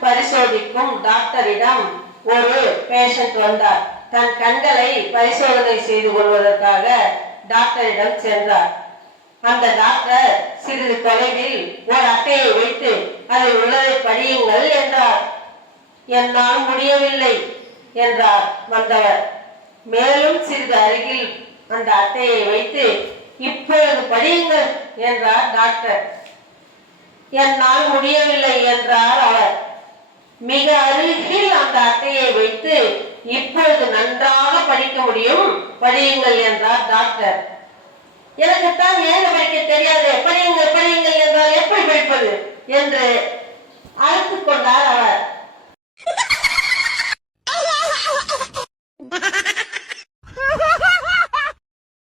பரிசோதிக்கும் டாக்டரிடம் ஒரு பேஷண்ட் வந்தார். தன் கண்களை பரிசோதனை செய்து கொள்வதற்காக டாக்டரிடம் சென்றார். அந்த டாக்டர் சிறிது தொலைவில் ஒரு அட்டையை வைத்து அதில் உள்ளதை படியுங்கள் என்றார். என்னால் முடியவில்லை என்றார் வந்தவர். மேலும் சிறிது அருகில் அந்த அட்டையை வைத்து இப்பொழுது படியுங்கள் என்றார் டாக்டர். என்னால் முடியவில்லை மிக அருகில் அந்த அட்டையை வைத்து இப்பொழுது நன்றாக படிக்க முடியும். படியுங்கள் என்றார் டாக்டர் எனக்குத்தான் ஏக படிக்க தெரியாது? படியுங்கள் படியுங்கள் என்றால் எப்படி படிப்பது? என்று அழைத்துக் கொண்டார் அவர்.